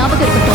ஞாபகம் இருக்கட்டும்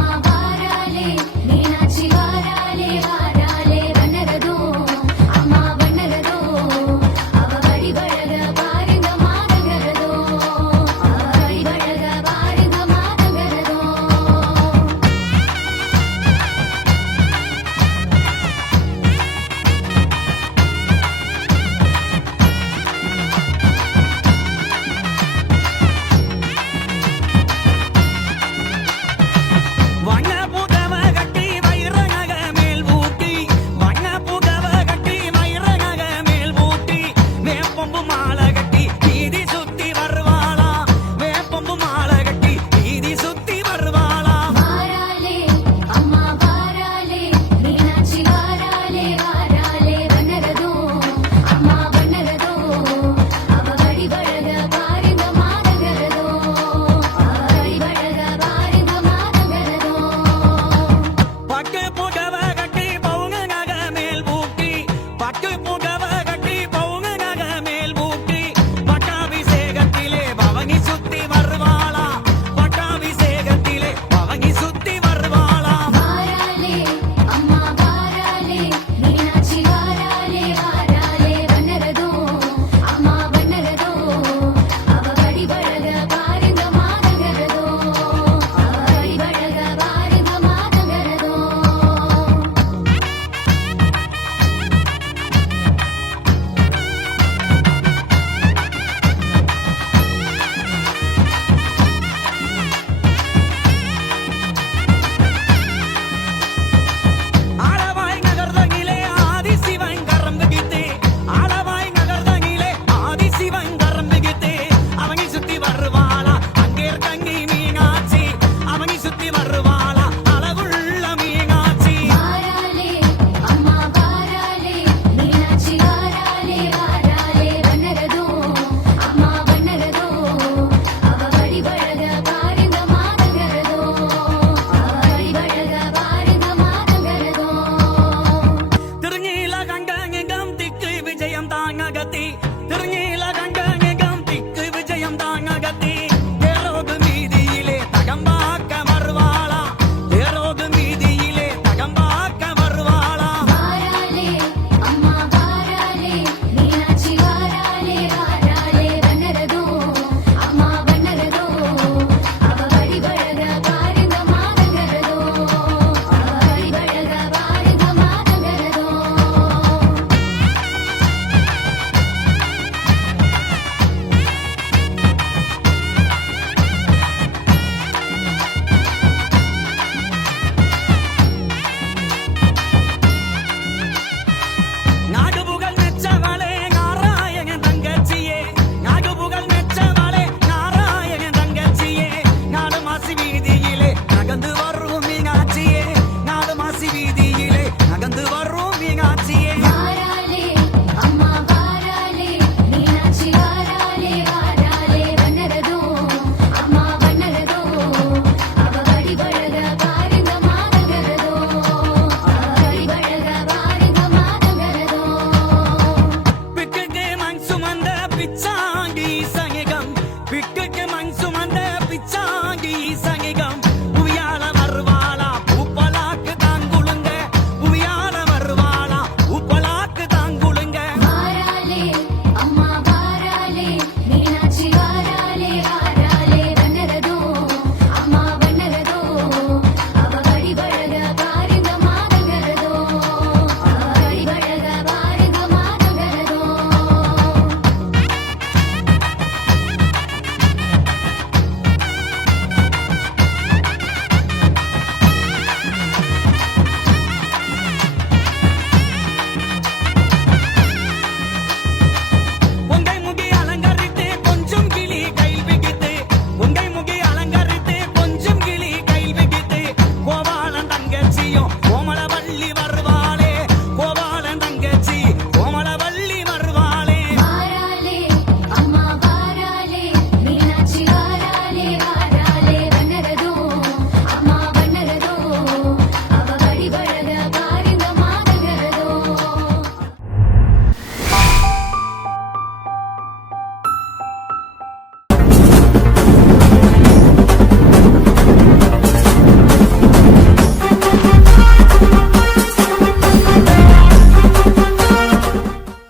mama.